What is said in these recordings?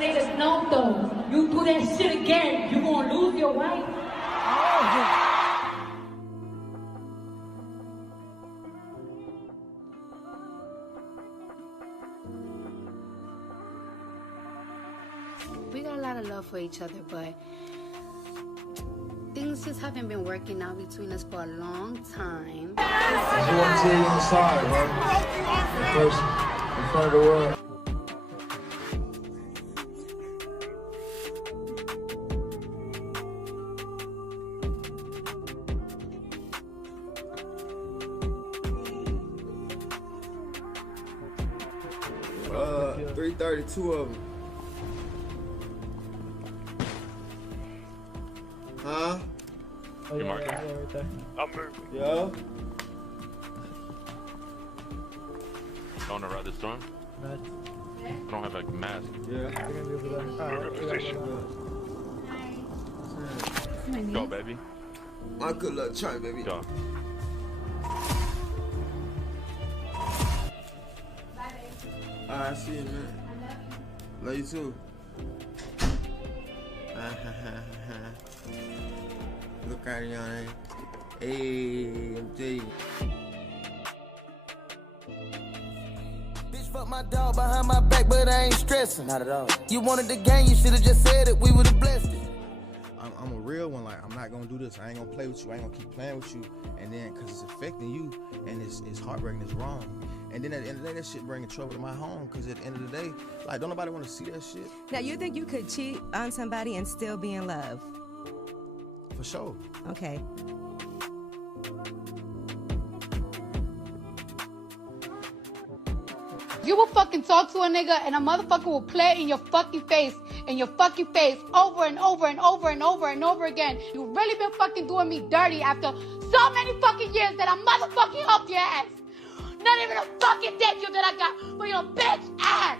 Niggas know though, you do that shit again, you gonna lose your wife. We got a lot of love for each other, but things just haven't been working out between us for a long time. I want to tell you I'm sorry, bro. First, in front of the world. Uh, 332 of them. Huh? Oh, yeah, marking? yeah, right there. I'm moving. Yo? Going to ride the storm? Nice. I don't have a mask. Yeah. They're gonna be over there. Alright, we gotta go now. Go, baby. My good luck, try, baby. Go. Alright, see you, man. Love you too. Look at you, man. Hey, I'm telling you. Bitch, fuck my dog behind my back, but I ain't stressing. Not at all. You wanted the game, you should've just said it. We would've blessed it. I'm a real one. Like, I'm not gonna do this. I ain't gonna play with you. I ain't gonna keep playing with you. And then, cause it's affecting you, and it's heartbreaking. It's wrong. And then at the end of the day, that shit bringing trouble to my home. Cause at the end of the day, like, don't nobody want to see that shit. Now, you think you could cheat on somebody and still be in love? For sure. Okay. You will fucking talk to a nigga and a motherfucker will play in your fucking face, over and over and over and over and over again. You really been fucking doing me dirty after so many fucking years that I motherfucking helped your ass. Not even a fucking thank you that I got for your bitch ass.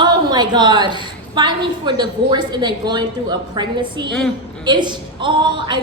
Oh my God. Filing for divorce and then going through a pregnancy. It's all, I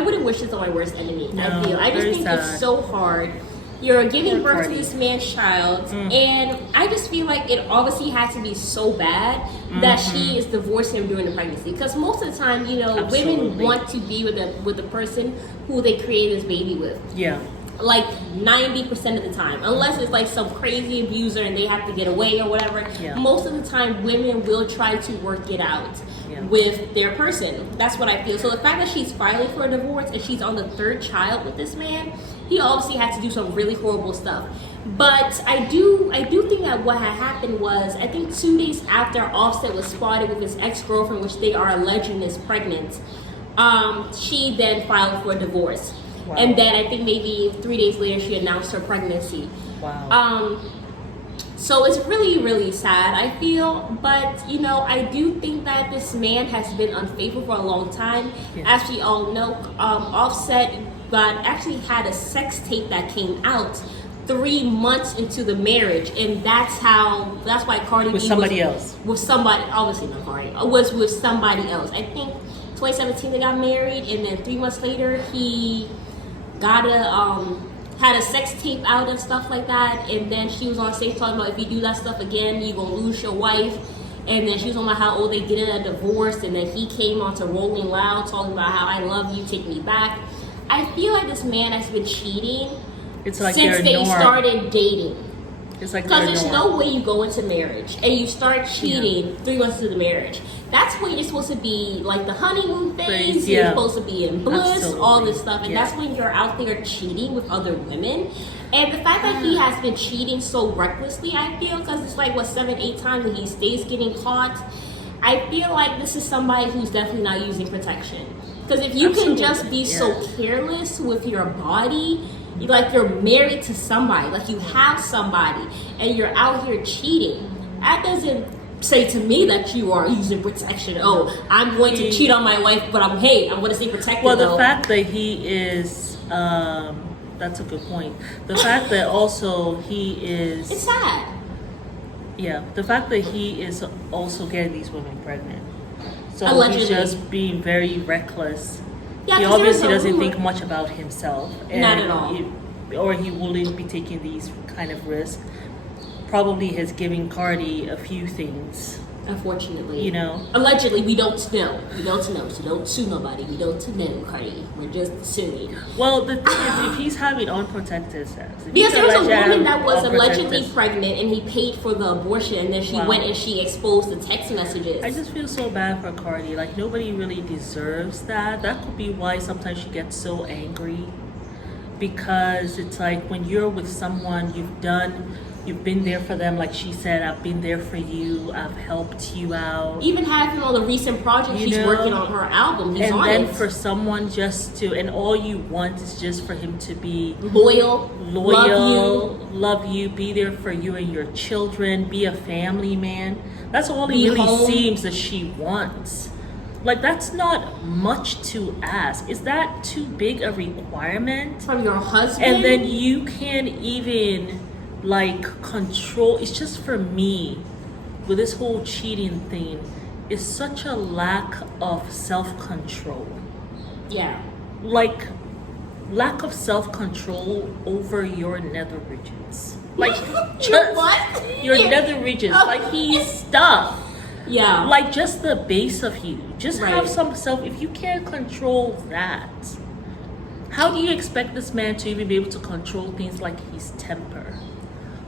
wouldn't wish this on my worst enemy. No, I just think sad. it's so hard. You're giving birth Cardi. to this man's child, and I just feel like it obviously had to be so bad that she is divorcing him during the pregnancy. Because most of the time, women Absolutely. want to be with the person who they created this baby with. Yeah. Like 90% of the time, unless it's like some crazy abuser and they have to get away or whatever. Yeah. Most of the time, women will try to work it out with their person. That's what I feel. So the fact that she's filing for a divorce and she's on the third child with this man, he obviously had to do some really horrible stuff. But I do think that what had happened was, I think 2 days after Offset was spotted with his ex-girlfriend, which they are alleging is pregnant, she then filed for a divorce. Wow. And then I think maybe 3 days later she announced her pregnancy. Wow. So it's really, really sad, I feel. But, I do think that this man has been unfaithful for a long time. Yeah. As we all know, Offset actually had a sex tape that came out 3 months into the marriage. And that's why Cardi With B somebody else. With somebody, obviously not Cardi, was with somebody else. I think 2017 they got married, and then 3 months later he had a sex tape out and stuff like that, and then she was on stage talking about if you do that stuff again, you're gonna lose your wife. And then she was talking about how they get in a divorce, and then he came on to Rolling Loud talking about how I love you, take me back. I feel like this man has been cheating It's like since their they norm. started dating. It's like because their there's norm. no way you go into marriage and you start cheating 3 months into the marriage. That's when you're supposed to be like the honeymoon phase. You're supposed to be in bliss, all this stuff, and that's when you're out there cheating with other women. And the fact that he has been cheating so recklessly, I feel, because it's like 7-8 times and he stays getting caught. I feel like this is somebody who's definitely not using protection. Because if you can just be so careless with your body, like you're married to somebody, like you have somebody, and you're out here cheating, that doesn't say to me that you are using protection. Oh, I'm going to cheat on my wife, but I'm going to stay protected. Well, the fact that he is, that's a good point. The fact that also he is... It's sad. Yeah, the fact that he is also getting these women pregnant. So Allegedly. he's just being very reckless. Yeah, he obviously doesn't think much about himself. And not at all. Or he wouldn't be taking these kind of risks. Probably has given Cardi a few things. Unfortunately. You know? Allegedly, we don't know. We don't know. So don't sue nobody. We don't know, Cardi. We're just suing. Well, the thing is, if he's having unprotected sex... Because there was a woman that was allegedly pregnant and he paid for the abortion and then she went and she exposed the text messages. I just feel so bad for Cardi. Like, nobody really deserves that. That could be why sometimes she gets so angry. Because it's like when you're with someone you've been there for them, like she said, I've been there for you, I've helped you out. Even having all the recent projects she's working on her album, he's on it. And then for someone just to, and all you want is just for him to be loyal, love you, be there for you and your children, be a family man. That's all Be it really home. seems that she wants. Like, that's not much to ask. Is that too big a requirement? From your husband? And then you can't even, like, control. It's just for me, with this whole cheating thing, it's such a lack of self-control. Yeah. Like, lack of self-control over your nether regions. Like, Your what? Your nether regions. Like, he's stuck. Yeah. Like, just the base of you. Just have some self. If you can't control that, how do you expect this man to even be able to control things like his temper?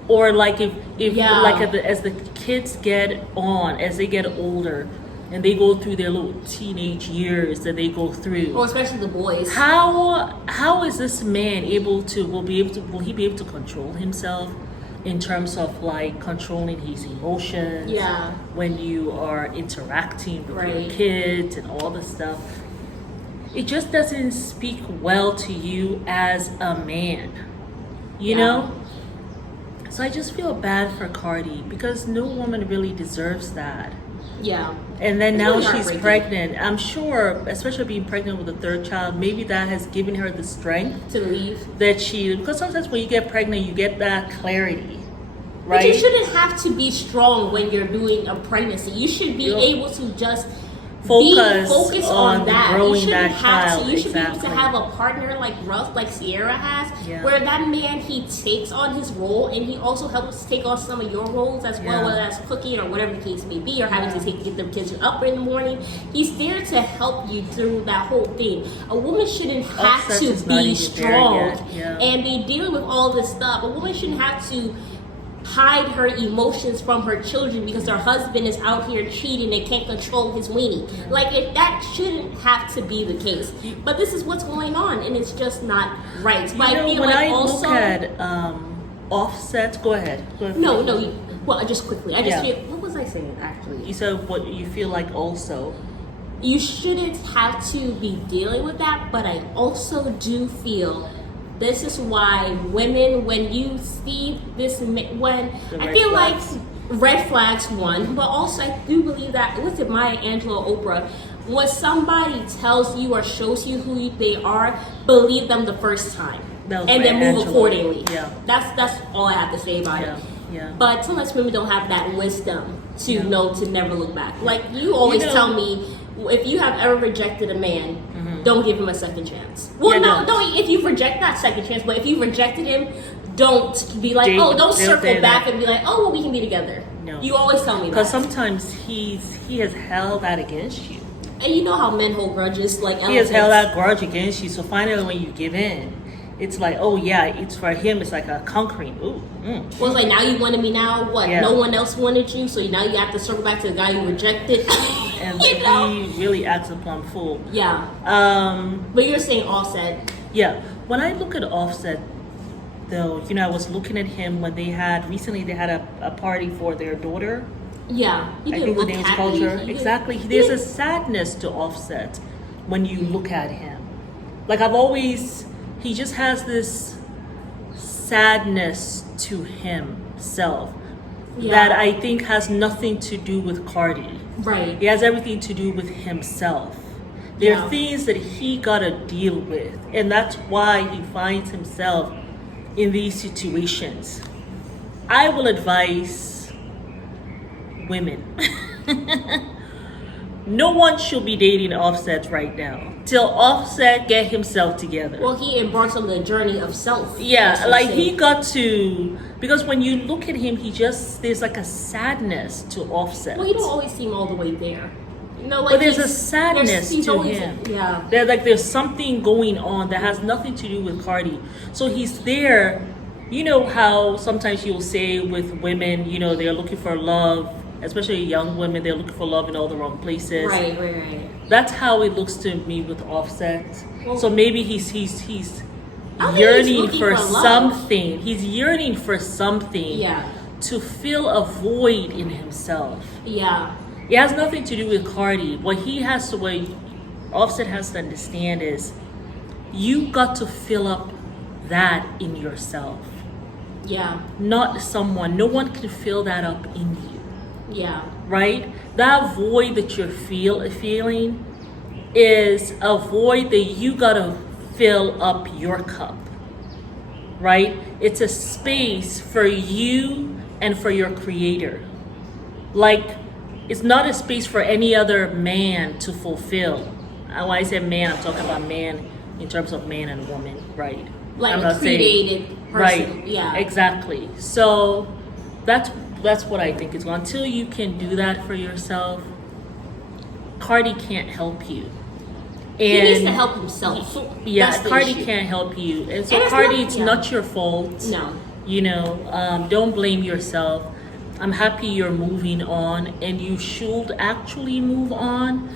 Or like if like as the kids get on, as they get older, and they go through their little teenage years that they go through. Oh, especially the boys. How is this man will he be able to control himself in terms of like controlling his emotions? Yeah. When you are interacting with your kids and all this stuff. It just doesn't speak well to you as a man. You know? So I just feel bad for Cardi because no woman really deserves that. Yeah. And then It's now really she's heartbreaking. pregnant. I'm sure, especially being pregnant with a third child, maybe that has given her the strength to leave. Because sometimes when you get pregnant, you get that clarity, right? But you shouldn't have to be strong when you're doing a pregnancy. You should be able to just focus on that. growing You shouldn't that have child. to. You should be able Exactly. to have a partner like Russ, like Sierra has, Yeah. where that man, he takes on his role and he also helps take on some of your roles as well, Yeah. whether that's cooking or whatever the case may be, or having to get the kids up in the morning. He's there to help you through that whole thing. A woman shouldn't have Sex to is not be even there strong yet. Yeah. and be dealing with all this stuff. A woman shouldn't have to hide her emotions from her children because her husband is out here cheating and can't control his weenie. Like, that shouldn't have to be the case. But this is what's going on, and it's just not right. But I feel when like I also look at Offset, go ahead. no. Well, just quickly, I just Yeah. feel. What was I saying actually? You said what you feel like also. You shouldn't have to be dealing with that, but I also do feel this is why women, when you see this, when I feel like red flags one, but also I do believe that, was it Maya Angelou or Oprah, when somebody tells you or shows you who they are, believe them the first time and then move accordingly. Yeah. That's all I have to say about it. Yeah. But sometimes women don't have that wisdom to know to never look back. Like, you always tell me, if you have ever rejected a man, don't give him a second chance. Well, don't. If you reject, not second chance, but if you rejected him, don't be like, don't circle back and be like, oh, well, we can be together. No. You always tell me that. Because sometimes he has held that against you. And you know how men hold grudges, like he has held that grudge against you. So finally, when you give in, it's like, oh yeah, it's for him. It's like a conquering. Ooh. Well, it's like, now you wanted me now. What? Yeah. No one else wanted you, so now you have to circle back to the guy you rejected. And You know? he really acts a plumb fool. Yeah. But you're saying Offset. Yeah. When I look at Offset, though, you know, I was looking at him when recently they had a party for their daughter. Yeah. He I didn't think the look name is happy. Culture. He Exactly. didn't- There's a sadness to Offset when you look at him. Like he just has this sadness to himself that I think has nothing to do with Cardi. Right. It has everything to do with himself. There are things that he gotta deal with, and that's why he finds himself in these situations. I will advise women. No one should be dating Offset right now till Offset get himself together. Well, he embarks on the journey of self. Yeah, like he got to, because when you look at him, there's like a sadness to Offset. Well, he don't always seem all the way there. You know, like but there's a sadness he's to always, him. Yeah. There's something going on that has nothing to do with Cardi. So he's there. You know how sometimes you'll say with women, you know, they're looking for love, especially young women, they're looking for love in all the wrong places. Right. That's how it looks to me with Offset. Well, so maybe he's yearning for something. He's yearning for something to fill a void in himself. Yeah. It has nothing to do with Cardi. What Offset has to understand is you got to fill up that in yourself. Yeah. Not someone. No one can fill that up in you. Yeah. Right? That void that you're feeling is a void that you gotta fill up your cup. Right? It's a space for you and for your creator. Like, it's not a space for any other man to fulfill. When I say man, I'm talking about man in terms of man and woman, right? Like I'm a not created person. Right. Yeah. Exactly. So that's what I think is until you can do that for yourself, Cardi can't help you. And he needs to help himself. Yeah, Cardi can't help you. And so Cardi, it's not your fault. No. You know, don't blame yourself. I'm happy you're moving on, and you should actually move on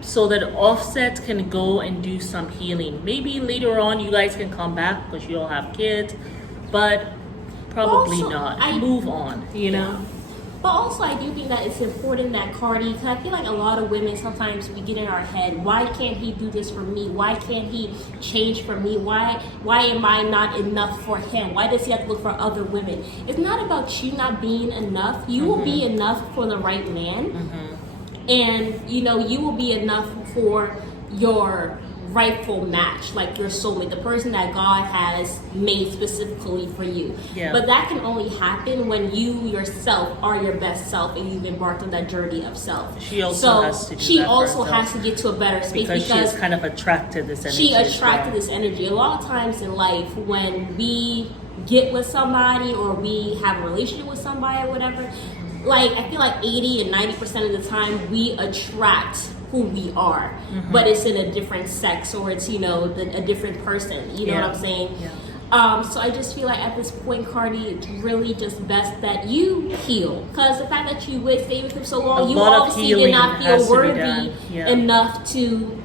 so that Offset can go and do some healing. Maybe later on you guys can come back because you all have kids, but probably also, not. Move on, you know? But also, I do think that it's important that Cardi, because I feel like a lot of women, sometimes we get in our head, why can't he do this for me? Why can't he change for me? Why am I not enough for him? Why does he have to look for other women? It's not about you not being enough. You will be enough for the right man. And, you know, you will be enough for your rightful match, like your soulmate, the person that God has made specifically for you. Yeah. But that can only happen when you yourself are your best self and you've embarked on that journey of self. She also has to do she that for also herself. has to get to a better space Because she is kind of attracted this energy. She attracted this energy. A lot of times in life, when we get with somebody or we have a relationship with somebody or whatever, like I feel like 80 and 90% of the time we attract who we are, but it's in a different sex or it's, you know, a different person. You know what I'm saying? Yeah. So I just feel like at this point, Cardi, it's really just best that you heal. Because the fact that you would stay with him so long, you obviously did not feel worthy enough to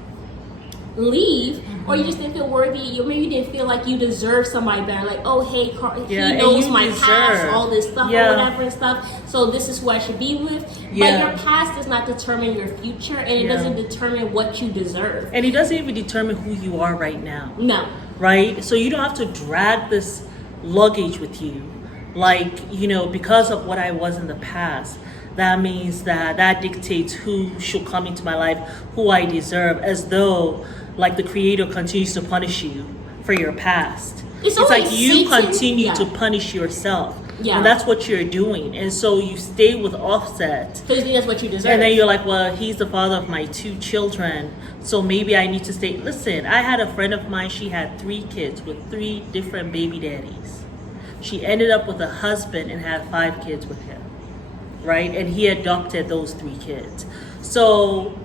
leave. Or you just didn't feel worthy, or maybe you didn't feel like you deserve somebody better. Like, oh, hey, he knows my past, all this stuff or whatever and stuff. So this is who I should be with. But your past does not determine your future, and it doesn't determine what you deserve. And it doesn't even determine who you are right now. No. Right? So you don't have to drag this luggage with you. Like, you know, because of what I was in the past, that means that dictates who should come into my life, who I deserve, as though like the creator continues to punish you for your past. It's like you continue to punish yourself. Yeah. And that's what you're doing. And so you stay with Offset. Because you think that's what you deserve. And then you're like, well, he's the father of my 2 children, so maybe I need to stay. Listen, I had a friend of mine, she had 3 kids with 3 different baby daddies. She ended up with a husband and had 5 kids with him, right? And he adopted those 3 kids. So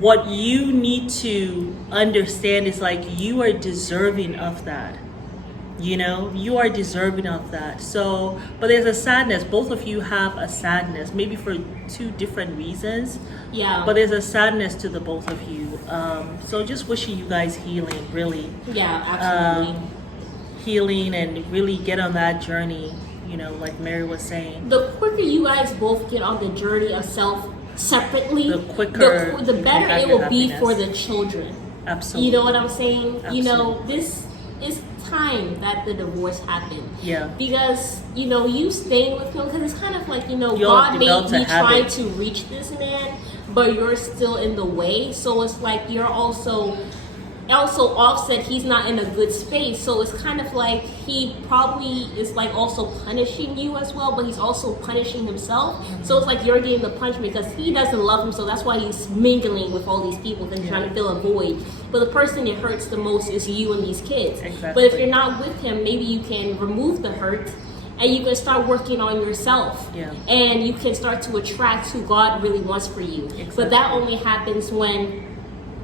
what you need to understand is like you are deserving of that. You know, you are deserving of that. So, but there's a sadness. Both of you have a sadness, maybe for two different reasons. Yeah. But there's a sadness to the both of you. So just wishing you guys healing, really. Yeah, absolutely. Healing and really get on that journey, you know, like Mary was saying. The quicker you guys both get on the journey of self separately, the quicker, the better it will be for the children. Absolutely. You know what I'm saying? Absolutely. You know, this is time that the divorce happened. Yeah. Because, you know, you staying with him, because it's kind of like, you know, You'll God made develop a me trying habit. to reach this man, but you're still in the way. So it's like you're also offset, he's not in a good space. So it's kind of like he probably is like also punishing you as well, but he's also punishing himself. So it's like you're getting the punishment because he doesn't love him, so that's why he's mingling with all these people and trying to fill a void. But the person it hurts the most is you and these kids. Exactly. But if you're not with him, maybe you can remove the hurt and you can start working on yourself. Yeah. And you can start to attract who God really wants for you. Exactly. But that only happens when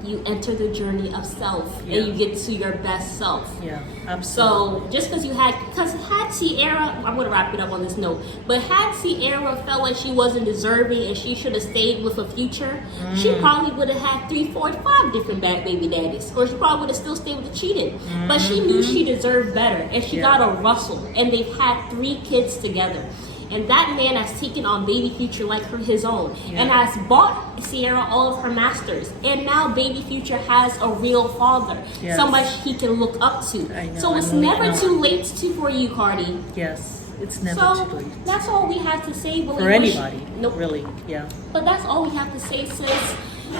you enter the journey of self and you get to your best self. Yeah, absolutely. So just because had Sierra, I'm gonna wrap it up on this note, but had Sierra felt like she wasn't deserving and she should have stayed with a Future, she probably would have had 3, 4, 5 different bad baby daddies, or she probably would have still stayed with the cheated. But she knew she deserved better, and she got a Russell, and they've had 3 kids together. And that man has taken on Baby Future like his own, and has bought Sierra all of her masters. And now Baby Future has a real father, somebody he can look up to. So it's never too late for you, Cardi. Yes, it's never too late. That's all we have to say. For anybody, really, yeah. But that's all we have to say, sis.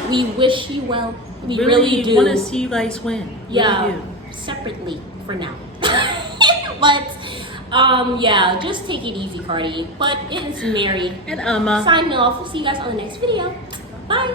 We wish you well. We really do. want to see you guys win. Yeah, really separately for now. But yeah, just take it easy, Cardi. But it is Mary and Amma signing off. We'll see you guys on the next video. Bye.